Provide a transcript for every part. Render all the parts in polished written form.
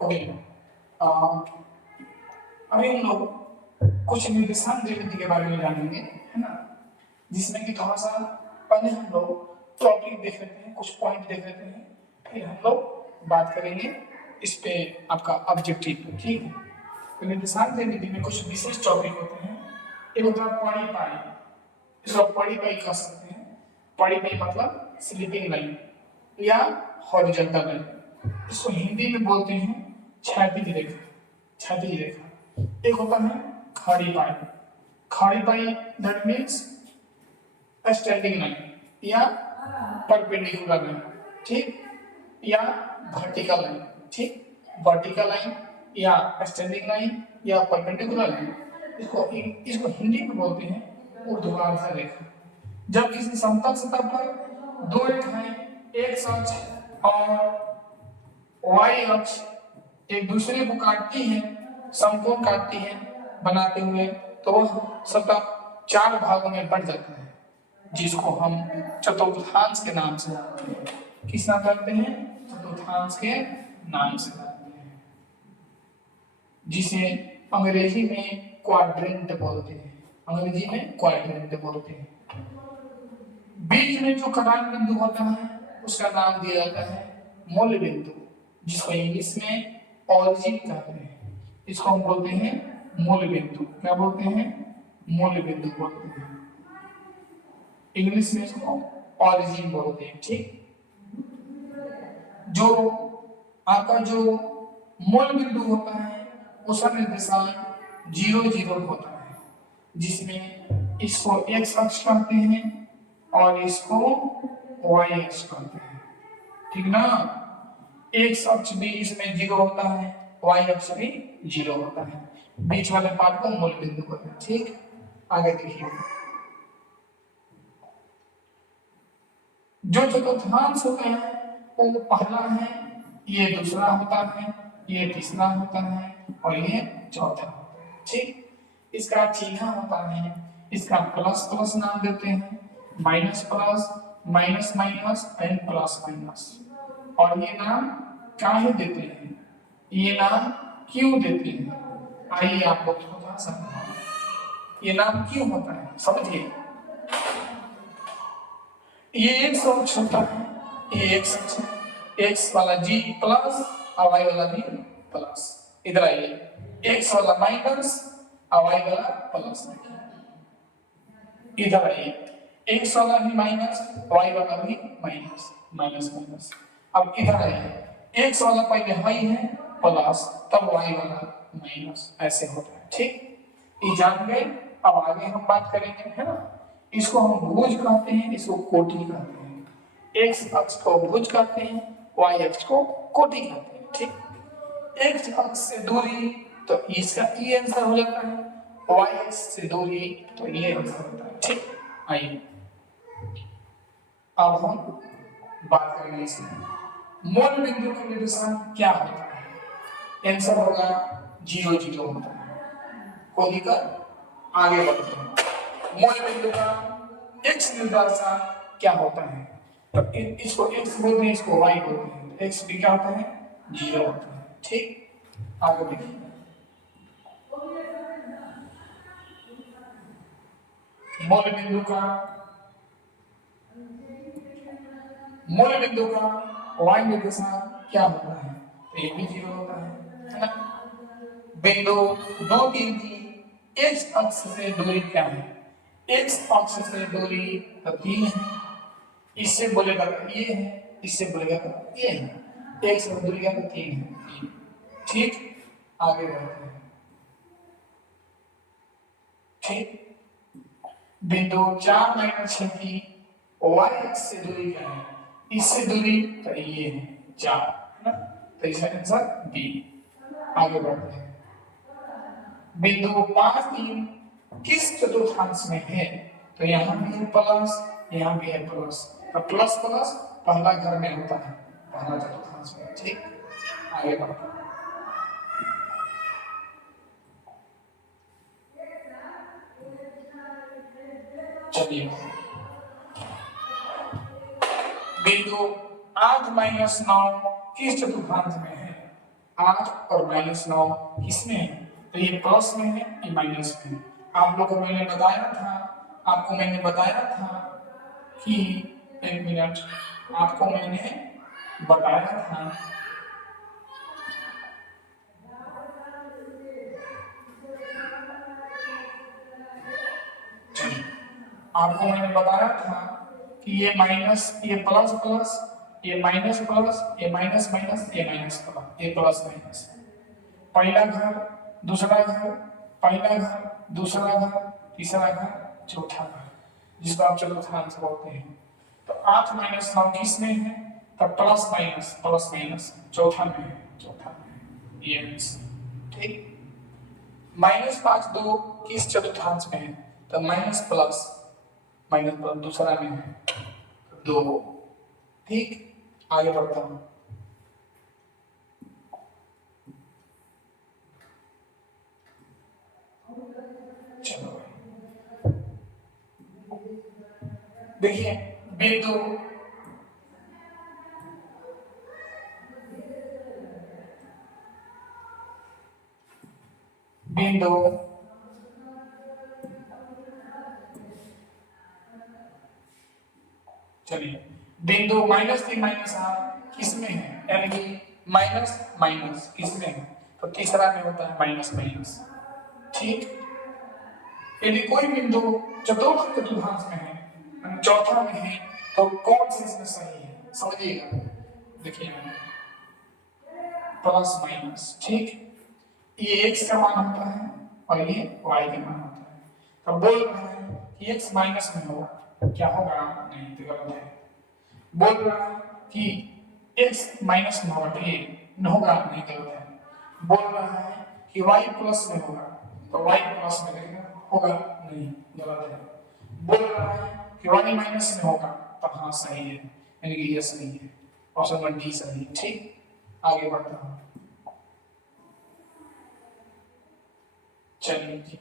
Okay. अभी हम लोग कुछ निर्देशांक ज्यामिति के बारे में जानेंगे, है ना, जिसमें कि थोड़ा सा पहले हम लोग टॉपिक देख लेते हैं, कुछ पॉइंट देख लेते हैं, फिर हम लोग बात करेंगे इस पे आपका ऑब्जेक्टिव। ठीक है, तो निर्देशांक ज्यामिति में कुछ विशेष टॉपिक होते हैं। एक होता है परिपाई, इसको परिपाई कह सकते हैं। परिपाई मतलब स्लीपिंग लाइन या हॉरिजॉन्टल लाइन, इसको हिंदी में बोलते हैं क्षैतिज रेखा। क्षैतिज रेखा। एक होता है खड़ी पाई। खड़ी पाई दैट मीन्स स्टैंडिंग लाइन या परपेंडिकुलर लाइन, ठीक, या वर्टिकल लाइन, ठीक, वर्टिकल लाइन या स्टैंडिंग लाइन या परपेंडिकुलर लाइन, इसको हिंदी में बोलते हैं ऊर्ध्वाधर रेखा। जब किसी समतल सतह पर दो रेखाएं एक्स अक्ष और वाई अक्ष एक दूसरे को काटती हैं, समकोण काटती हैं बनाते हुए, तो वह सतह चार भागों में बढ़ जाता है, जिसको हम चतुर्थांश के नाम से जानते हैं। किस नाम जानते हैं? चतुर्थांश के नाम से जानते हैं, जिसे अंग्रेजी में क्वाड्रेंट बोलते हैं। अंग्रेजी में क्वाड्रेंट बोलते हैं। बीच में जो कटान बिंदु होता है उसका नाम दिया जाता है मूल बिंदु, जिसको इंग्लिश में ऑरिजिन कहते हैं। इसको हम बोलते हैं मूल बिंदु। क्या बोलते हैं? मूल बिंदु बोलते हैं। इंग्लिश में इसको ऑरिजिन बोलते हैं, ठीक। जो आपका जो मूल बिंदु होता है उसका निर्देशांक 0 0 होता है, जिसमें इसको एक्स अक्ष कहते हैं और इसको वाई अक्ष कहते हैं, ठीक ना। एक्स अक्ष भी इसमें 0 होता है, वाई अक्ष भी 0 होता है। बीच वाले पार्ट को मूल बिंदु कहते हैं, ठीक। आगे देखिए, जो चतुर्थांश होते हैं वो पहला है, ये दूसरा होता है, ये तीसरा होता है और ये चौथा होता है, ठीक। इसका चिन्ह होता है, इसका प्लस प्लस नाम देते हैं, minus plus, minus minus and plus minus. और ये नाम काहे देते हैं? ये नाम क्यों देते हैं? आइए आपको थोड़ा समझाऊं, ये नाम क्यों होता है, समझिए। ये एक अक्ष होता है, ये एक अक्ष है, एक्स वाला जी प्लस और वाई वाला भी प्लस। इधर आइए, एक्स वाला माइनस और वाई वाला प्लस। इधर आइए, एक्स वाला भी माइनस, वाई वाला भी माइनस, माइनस माइनस। अब इधर आइए, एक्स वाला पहले हाई है प्लस, तब वाई वाला माइनस, ऐसे होता है, ठीक। ये जान गए। अब आगे हम बात करेंगे, है ना। इसको हम भुज कहते हैं, इसको कोटि कहते हैं। एक्स अक्ष को भुज कहते हैं, वाई अक्ष को कोटि कहते हैं, ठीक। एक्स अक्ष से दूरी तो इसका ये आंसर हो जाता है, वाई अक्ष से दूरी तो ये आंसर होता है, ठीक। आइए अब हम बात करेंगे इसमें मूल बिंदु का निर्देशांक क्या होता है। आंसर होगा 0 0 होता है। कोई दिक्कत? आगे बढ़ते हैं। मूल बिंदु का x निर्देशांक क्या होता है? तो इसको x बोलते हैं, इसको y बोलते हैं। x भी क्या होता है? 0 होता है, ठीक। आगे देखिए, मूल बिंदु का y निर्देशांक क्या होता है? तो ये भी 0 होता है ना। बिंदु 2 3 की x अक्ष से दूरी क्या है? x अक्ष से दूरी 3 है। इससे बोलेगा ये है, इससे बोलेगा ये है। x से दूरी क्या है? 3 है, ठीक। आगे बढ़ते हैं, ठीक। बिंदु 4 6 की y अक्ष से दूरी क्या है? इससे दूरी तो ये है 4, है ना। तो इसका आंसर बी। आगे बढ़ते हैं, बिंदु 5 3 किस चतुर्थांश में है? तो यहाँ भी है प्लस, यहाँ भी है प्लस। तो प्लस प्लस पहला घर में होता है, पहला चतुर्थांश में, ठीक। आगे बढ़ते हैं, चलिए। बिंदु 8 9 किस चतुर्थांश में है? 8 और -9 किसमें है? तो ये प्लस में है, ये माइनस में है। आप लोगों को मैंने बताया था, आपको मैंने बताया था कि एक मिनट, आपको मैंने बताया था आपको मैंने बताया था कि ये माइनस, ये प्लस प्लस, ये माइनस प्लस, ये माइनस माइनस, ये माइनस प्लस, ये प्लस माइनस। पहला घर, दूसरा घर, पहला घर, दूसरा घर, तीसरा घर, चौथा घर, जिसको आप चतुर्थांश बोलते हैं। तो 8 - 9 किस में है? तो प्लस माइनस चौथा में है, चौथा में है। ये ठीक। -5 2 किस चतुर्थांश में है? तो माइनस प्लस दूसरा में है, 2। ठीक, आगे बढ़ता हूं। चलो देखिए, बिंदु बिंदु चलिए, बिंदु -3 -8 किसमें है? यानी कि माइनस माइनस किसमें है? तो तीसरा में होता है माइनस माइनस। ठीक, यदि कोई बिंदु चतुर्थ चतुर्थांश में है, चौथा में है, तो कौन सी इसमें सही है? समझिएगा, देखिए प्लस माइनस। ठीक, ये x का मान होता है और ये y का मान होता है। तो बोल रहे हैं कि x माइनस में होगा, क्या होगा? नहीं, तो गलत है। बोल रहा है कि x माइनस में होगा, तो ये होगा, नहीं, गलत है। बोल रहा है कि y प्लस में होगा, तो y प्लस में होगा, नहीं, गलत है। बोल रहा है कि y माइनस में होगा, तो हाँ सही है, यानी कि ये सही है, ऑप्शन नंबर डी सही है। ठीक, आगे बढ़ता हूँ। चलिए जी,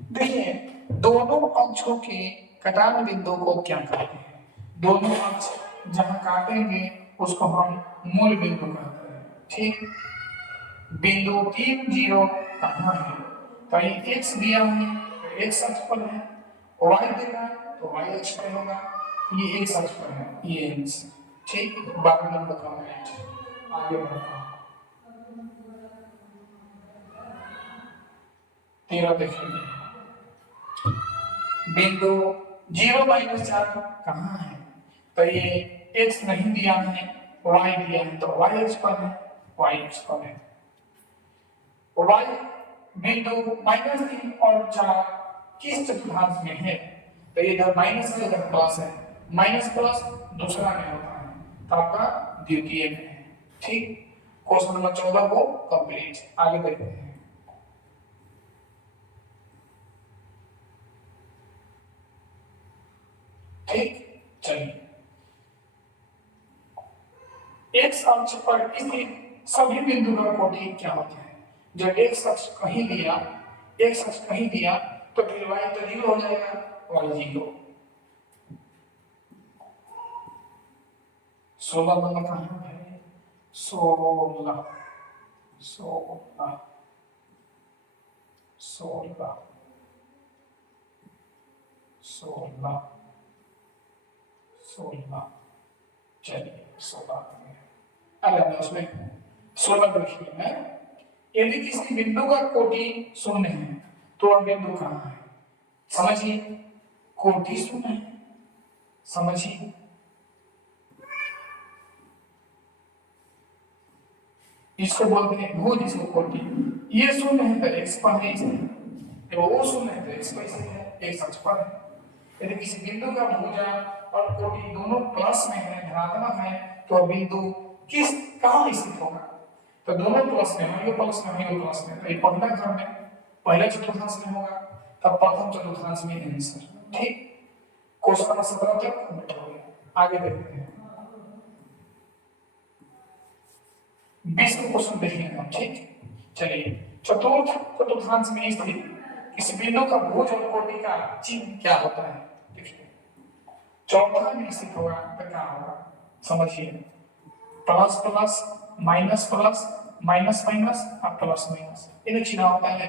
देखिए, दोनों अक्षों के कटान बिंदु को क्या कहते हैं? दोनों अक्ष जहां काटेंगे उसको हम मूल बिंदु कहते हैं। ठीक, बिंदु 3 0 कहाँ है? तो ये x दिया है, तो x अक्ष पर है, y दिया है तो y अक्ष पर होगा, ये x अक्ष पर है, ये x। ठीक, 12 नंबर कंप्लीट। आगे बढ़ता हूं। 13 देखेंगे, बिंदु 0 -4 कहाँ है? तो ये x नहीं दिया है, y दिया है, तो y अक्ष पर है, y अक्ष पर है। y बिंदु -3 और 4 किस चतुर्थांश में है? तो ये इधर माइनस है, इधर प्लस है, माइनस प्लस दूसरा में होता है, तो आपका द्वितीय में है। ठीक, क्वेश्चन नंबर 14 को कंप्लीट। आगे देखते हैं। ठीक, चलिए, x अक्ष पर स्थित सभी बिंदु का कोटि क्या होता है? जब x अक्ष कहीं दिया, x अक्ष कहीं दिया, तो फिर y तो 0 हो जाएगा, y 0। 16 नंबर कहाँ है? 16 16 16 16 16 चलिए 16 अगर उसमें 16 देखिए है, यदि किसी बिंदु का कोटि शून्य है तो वह बिंदु कहाँ है? समझिए, कोटि शून्य है, समझिए, इसको बोलते हैं भुज, इसको कोटि। ये शून्य है तो x पर है, इसमें वो शून्य है तो x पर है, x अक्ष पर है। यदि किसी बिंदु का भुजा और कोटि दोनों प्लस में है, धनात्मक है, तो बिंदु किस कहाँ स्थित होगा? तो दोनों प्लस में है, ये प्लस में है, ये प्लस में, तो ये पहला घर में, पहला चतुर्थांश में होगा, तब प्रथम चतुर्थांश में आंसर। ठीक, क्वेश्चन नंबर 17 तक कंप्लीट हो गया। आगे देखते हैं, 20 को क्वेश्चन देखेंगे हम। ठीक, चलिए, चतुर्थ चतुर्थांश में स्थित इस बिंदु का भुज और कोटि का चिन्ह क्या होता है? देखिए, चौथा में स्थित होगा तो क्या होगा? समझिए, plus plus minus plus minus minus और प्लस माइनस इन्हें चिन्ह होता है।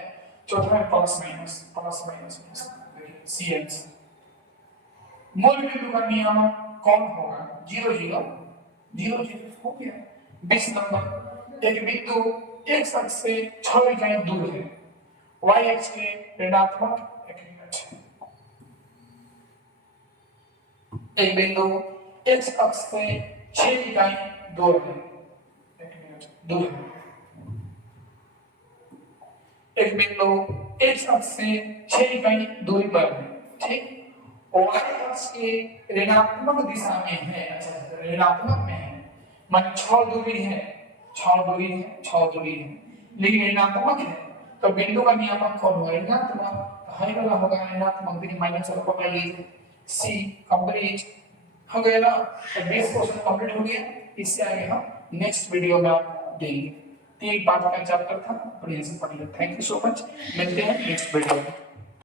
चौथा है plus minus plus C answer. मूल बिंदु का नियामक कौन होगा? 0 0 0 0 हो गया। 20 नंबर एक बिंदु x अक्ष से 6 इकाई दूर है, y अक्ष के ऋणात्मक एक मिनट, एक बिंदु x अक्ष से 6 इकाई दूर है, एक मिनट दूर है, एक बिंदु x अक्ष से 6 इकाई दूरी पर है, ठीक। y अक्ष के ऋणात्मक दिशा में है, अच्छा ऋणात्मक में है, मान 6 दूरी है, 6 दूरी है, 6 दूरी है, लेकिन ऋणात्मक है, तो बिंदु का नियामक कौन होगा? ऋणात्मक। हाई वाला होगा ऋणात्मक, देखिए माइनस वाला पकड़ लीजिए, सी कंप्लीट हो गया ना। तो 20 क्वेश्चन कंप्लीट हो गया। इससे आगे हम नेक्स्ट वीडियो में आपको देंगे। 3 पार्ट का चैप्टर था, बढ़िया से पढ़िए। थैंक यू सो मच, मिलते हैं नेक्स्ट वीडियो में।